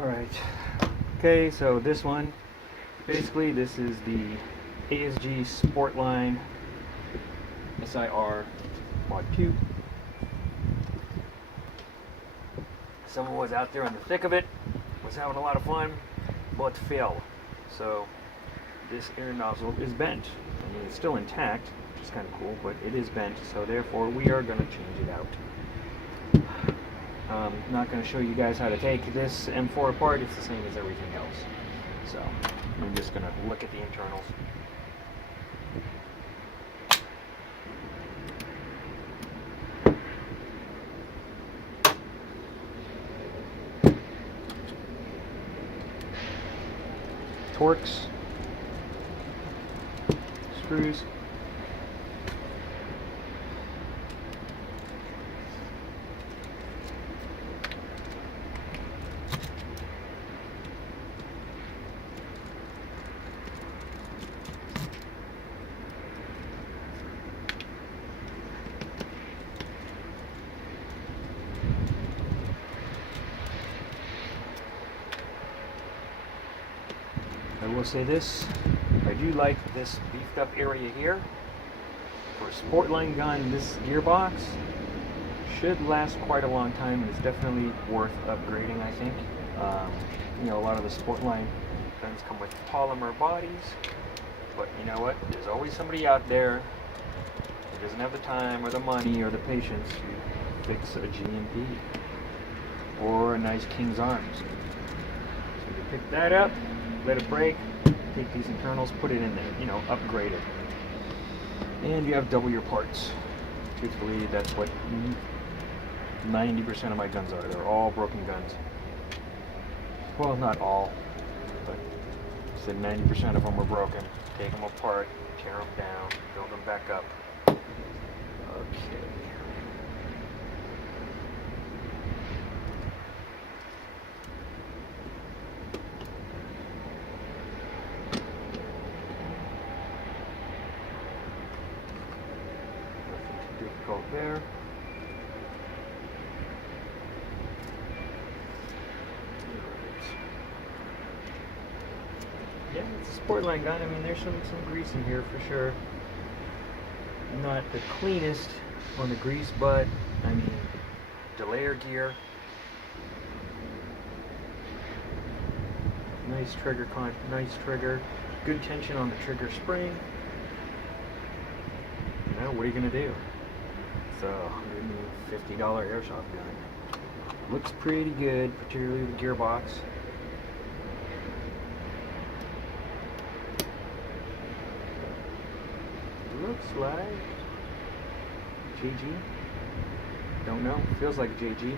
Alright, okay, so this one, basically this is the ASG Sportline S.I.R mod cube. Someone was out there in the thick of it, was having a lot of fun, but failed. So this air nozzle is bent. I mean, it's still intact, which is kind of cool, but it is bent, so therefore we are going to change it out. I'm not going to show you guys how to take this M4 apart. It's the same as everything else. So I'm just going to look at the internals. Torques, screws, I will say this, I do like this beefed up area here. For a Sportline gun, this gearbox should last quite a long time, and it's definitely worth upgrading, I think. You know, a lot of the Sportline guns come with polymer bodies, but you know what? There's always somebody out there who doesn't have the time or the money or the patience to fix a GMP or a nice King's Arms. So you pick that up, let it break, take these internals, put it in there, you know, upgrade it. And you have double your parts. Truthfully, that's what 90% of my guns are. They're all broken guns. Well, not all, but I said 90% of them are broken. Take them apart, tear them down, build them back up. Okay. Difficult there. Yeah, it's a Sportline gun. I mean, there's some grease in here for sure. Not the cleanest on the grease, but I mean, delayer gear. Nice trigger. Good tension on the trigger spring. Now, what are you gonna do? It's a $150 airsoft gun. Looks pretty good, particularly the gearbox. Looks like JG. Don't know. Feels like JG. Alright.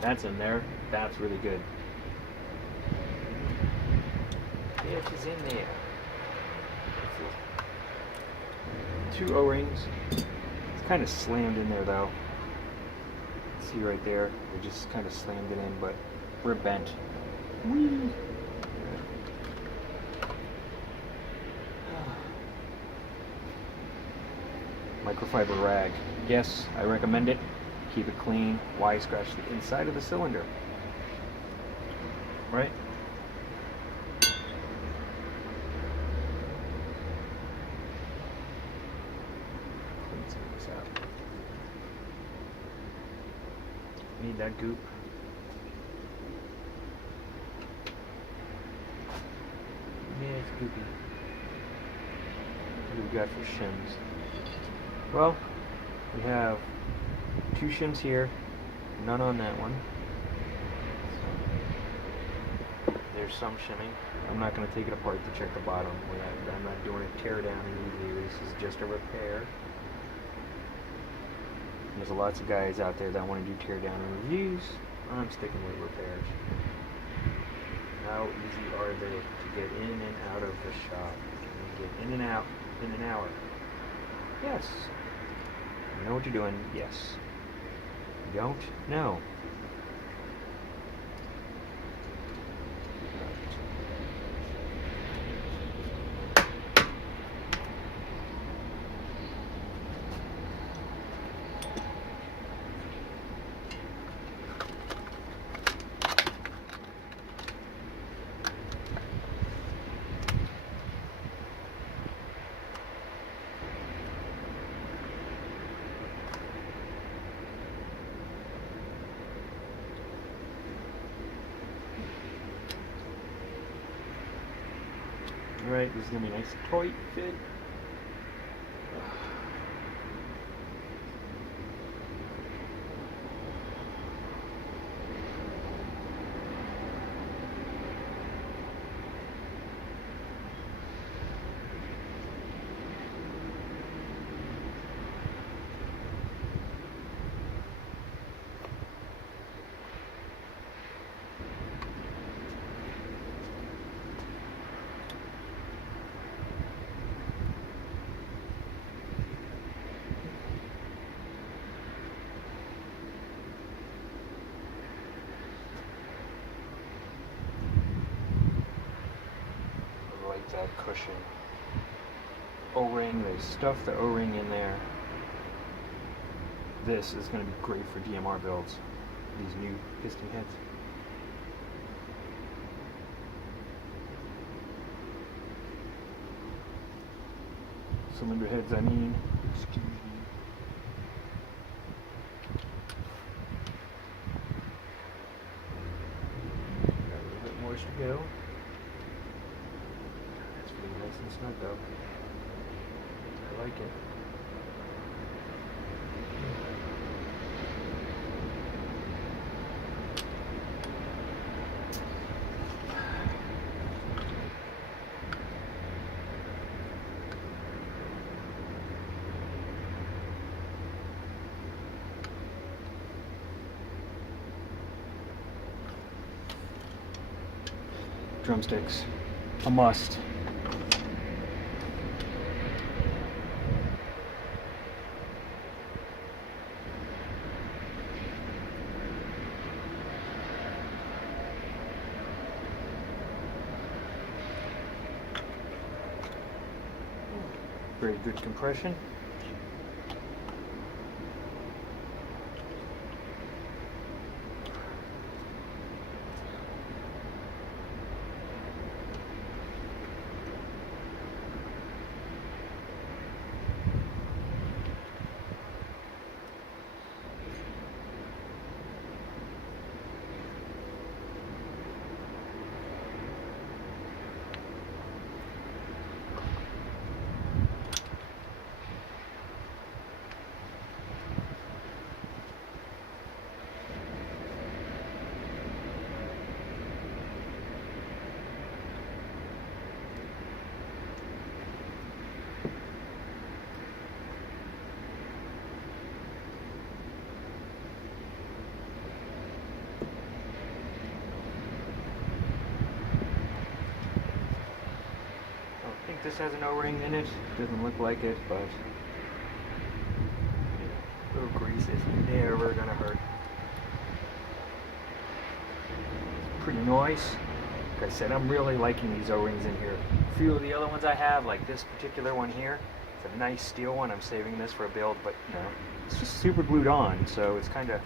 That's in there. That's really good. It is in there. Two O-rings. It's kind of slammed in there though. See right there, we just kind of slammed it in, but we're bent. Whee! Microfiber rag. Yes, I recommend it. Keep it clean. Why scratch the inside of the cylinder? Right? Let's take this out. Need that goop. Yeah, it's goopy. What do we got for shims? Well, we have two shims here, none on that one. So there's some shimming. I'm not going to take it apart to check the bottom. I'm not doing a tear down immediately. This is just a repair. There's lots of guys out there that want to do teardown reviews. I'm sticking with repairs. How easy are they to get in and out of the shop? Can you get in and out in an hour? Yes. You know what you're doing? Yes. You don't? No. Alright, this is going to be a nice tight fit. That cushion O-ring, they stuffed the O-ring in there. This is going to be great for DMR builds, these new piston heads. Cylinder heads, I mean. Excuse me. Got a little bit more to go. Nice and snug though. I like it. Drumsticks, a must. Very good compression. This has an O-ring in it. Doesn't look like it, but a little grease is never gonna hurt. It's pretty nice. Like I said, I'm really liking these O-rings in here. A few of the other ones I have, like this particular one here, it's a nice steel one. I'm saving this for a build, but you know, it's just super glued on, so it's kind of,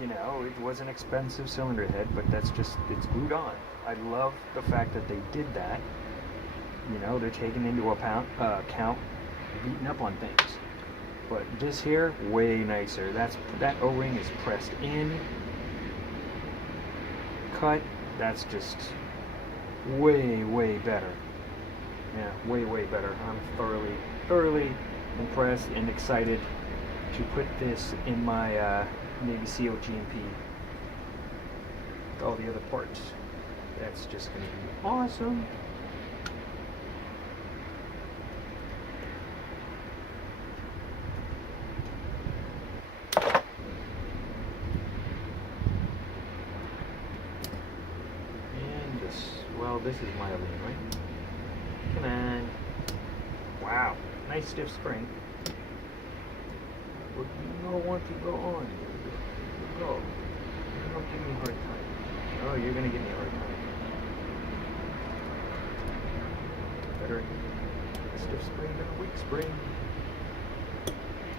you know, it was an expensive cylinder head, but that's just, it's glued on. I love the fact that they did that. You know, they're taking into account beating up on things. But this here, way nicer. That O-ring is pressed in, cut. That's just way, way better. Yeah, way, way better. I'm thoroughly impressed and excited to put this in my Navy SEAL GMP with all the other parts. That's just going to be awesome. Well, this is my lean, right? Come on. Wow. Nice stiff spring. But you don't want to go on. Go. Don't give me a hard time. Oh, you're going to give me a hard time. Better a stiff spring than a weak spring.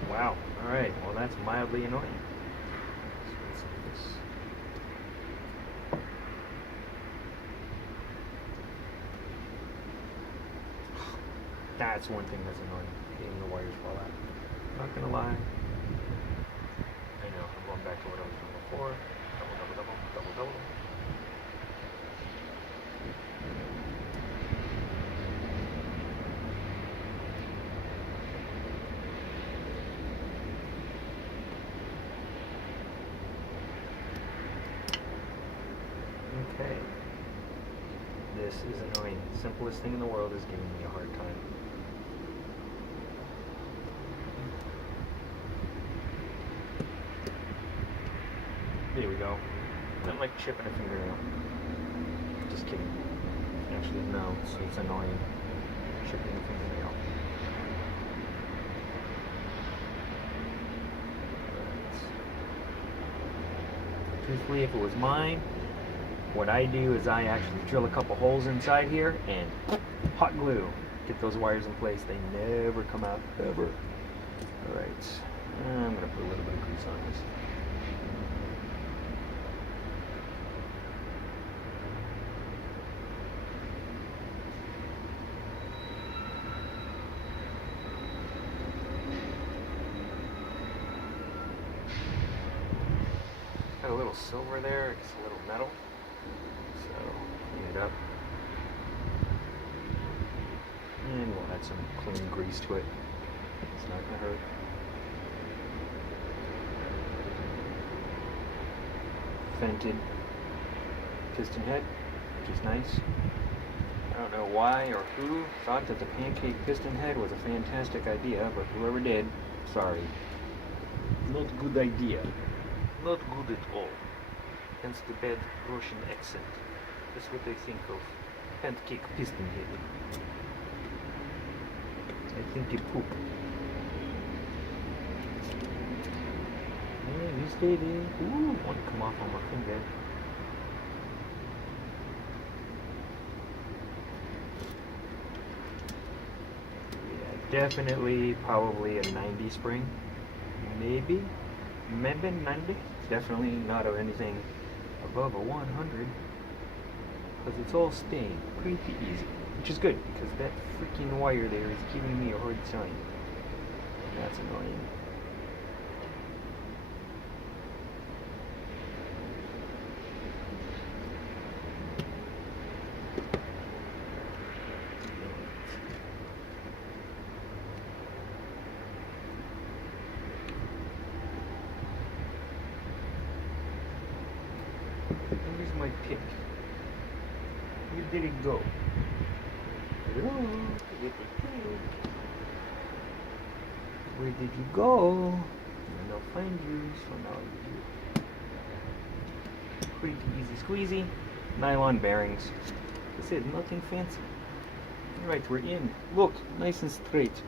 Wow. Alright. Well, that's mildly annoying. So let's do this. That's one thing that's annoying, getting the wires fall out. Not gonna lie. I know, I'm going back to what I was doing before. Double. is annoying. Simplest thing in the world is giving me a hard time. There we go. Not like chipping a fingernail. Just kidding. Actually, no, it's annoying. Chipping a fingernail. Truthfully, if it was mine, what I do is I actually drill a couple holes inside here and hot glue. Get those wires in place. They never come out, ever. Alright, I'm going to put a little bit of grease on this. Got a little silver there, it's a little metal. So, clean it up. And we'll add some clean grease to it. It's not going to hurt. Vented piston head, which is nice. I don't know why or who thought that the pancake piston head was a fantastic idea, but whoever did, sorry. Not a good idea. Not good at all. Hence the bad Russian accent. That's what I think of pancake piston head. I think you poop. Yeah, you stay there. Ooh, want to come off on my finger. Yeah, definitely, probably a 90 spring. Maybe 90. Definitely not of anything above a 100. Because it's all staying pretty easy. Which is good, because that freaking wire there is giving me a hard time. And that's annoying. Where's my pick? Where did it go? Where did you go? And I'll find you, so now you pretty easy squeezy. Nylon bearings. That's it, nothing fancy. Alright, we're in. Look, nice and straight.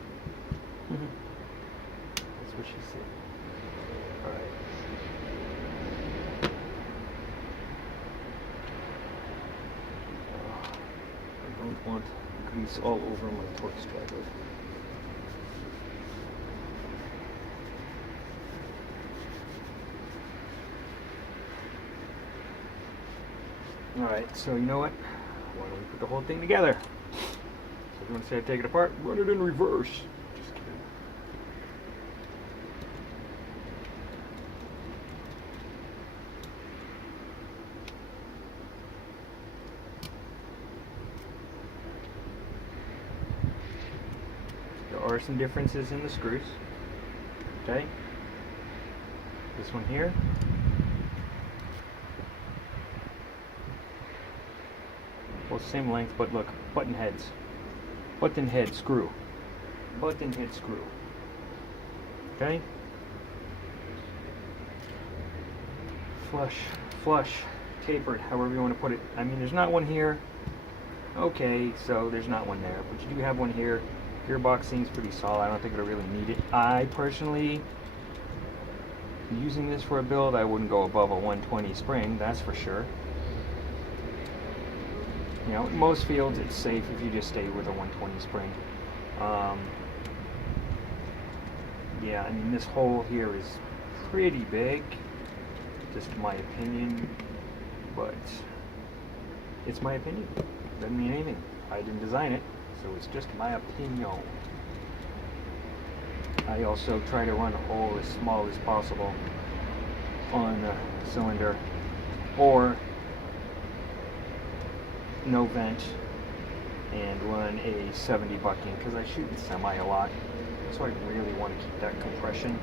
That's what she said. Alright. I don't want grease all over my torque straggler. Alright, so you know what? Why don't we put the whole thing together? So if you want to say I take it apart, run it in reverse. Just kidding. There are some differences in the screws. Okay? This one here. Well, same length, but look, button heads. Button head screw. Button head screw. Okay? Flush, tapered, however you want to put it. I mean, there's not one here. Okay, so there's not one there, but you do have one here. Gearbox seems pretty solid. I don't think it'll really need it. I personally, using this for a build, I wouldn't go above a 120 spring, that's for sure. You know, in most fields it's safe if you just stay with a 120 spring. Yeah, I mean, this hole here is pretty big, just my opinion, but it's my opinion. Doesn't mean anything. I didn't design it, so it's just my opinion. I also try to run a hole as small as possible on the cylinder, or no vent, and run a 70 bucking, because I shoot in semi a lot, so I really want to keep that compression.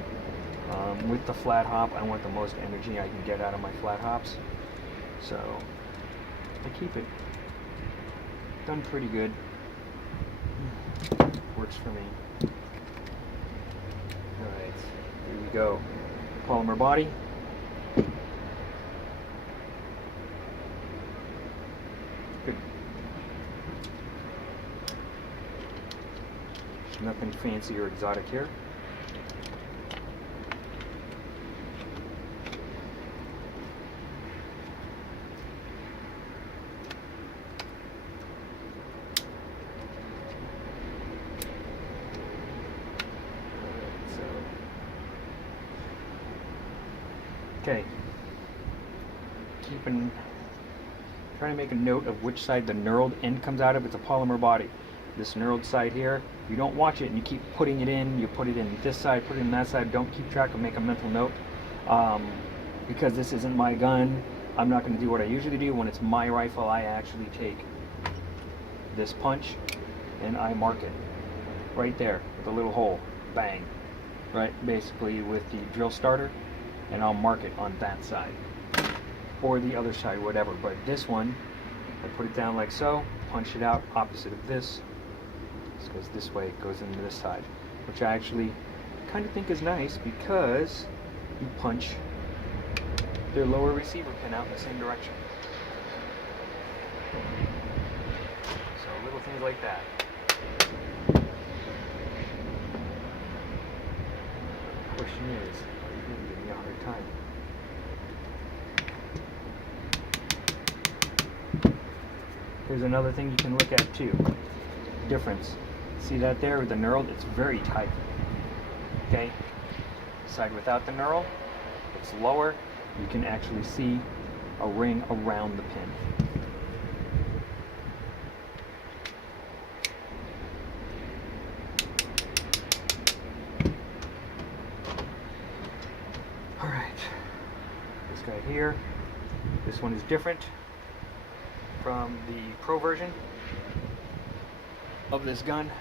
With the flat hop, I want the most energy I can get out of my flat hops, so I keep it done pretty good. Works for me. Alright, here we go. Polymer body. Good. Nothing fancy or exotic here. Okay, trying to make a note of which side the knurled end comes out of. It's a polymer body. This knurled side here, you don't watch it and you keep putting it in, you put it in this side, put it in that side, don't keep track, and make a mental note. Because this isn't my gun, I'm not going to do what I usually do. When it's my rifle, I actually take this punch and I mark it right there with a little hole, bang, right, basically with the drill starter. And I'll mark it on that side or the other side, whatever. But this one, I put it down like so, punch it out opposite of this. This goes this way, it goes into this side, which I actually kind of think is nice because you punch their lower receiver pin out in the same direction. So little things like that. The question is, giving me a hard time. Here's another thing you can look at too. Difference. See that there with the knurled? It's very tight. Okay? Side without the knurl, it's lower. You can actually see a ring around the pin. Right here. This one is different from the Pro version of this gun.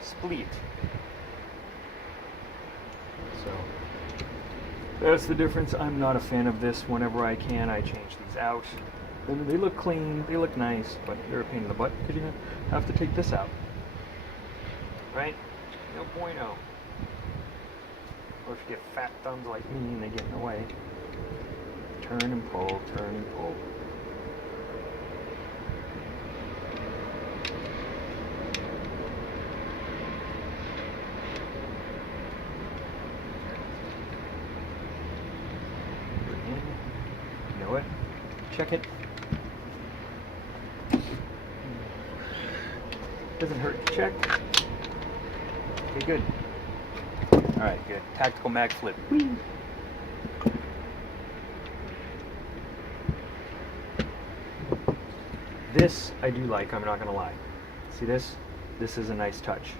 Split. So that's the difference. I'm not a fan of this. Whenever I can, I change these out. They look clean, they look nice, but they're a pain in the butt because you have to take this out. Right? No bueno. Or if you get fat thumbs like me and they get in the way. Turn and pull, turn and pull. Bring in. You know it. Check it. Doesn't hurt to check. Okay, good. Alright, good. Tactical mag flip. Whee! This I do like, I'm not going to lie. See this? This is a nice touch.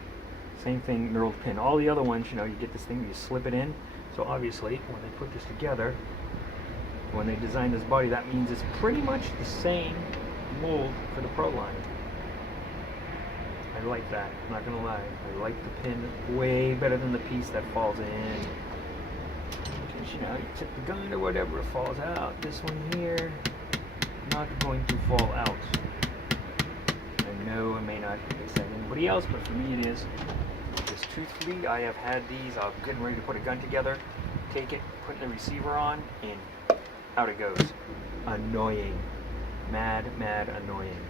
Same thing, knurled pin. All the other ones, you know, you get this thing, you slip it in. So obviously, when they put this together, when they design this body, that means it's pretty much the same mold for the Pro line. I like that, I'm not gonna lie. I like the pin way better than the piece that falls in. Because, you know, you tip the gun or whatever, it falls out. This one here, not going to fall out. I know it may not excite anybody else, but for me it is. Because truthfully, I have had these, I'm getting ready to put a gun together, take it, put the receiver on, and out it goes. Annoying. Mad, mad annoying.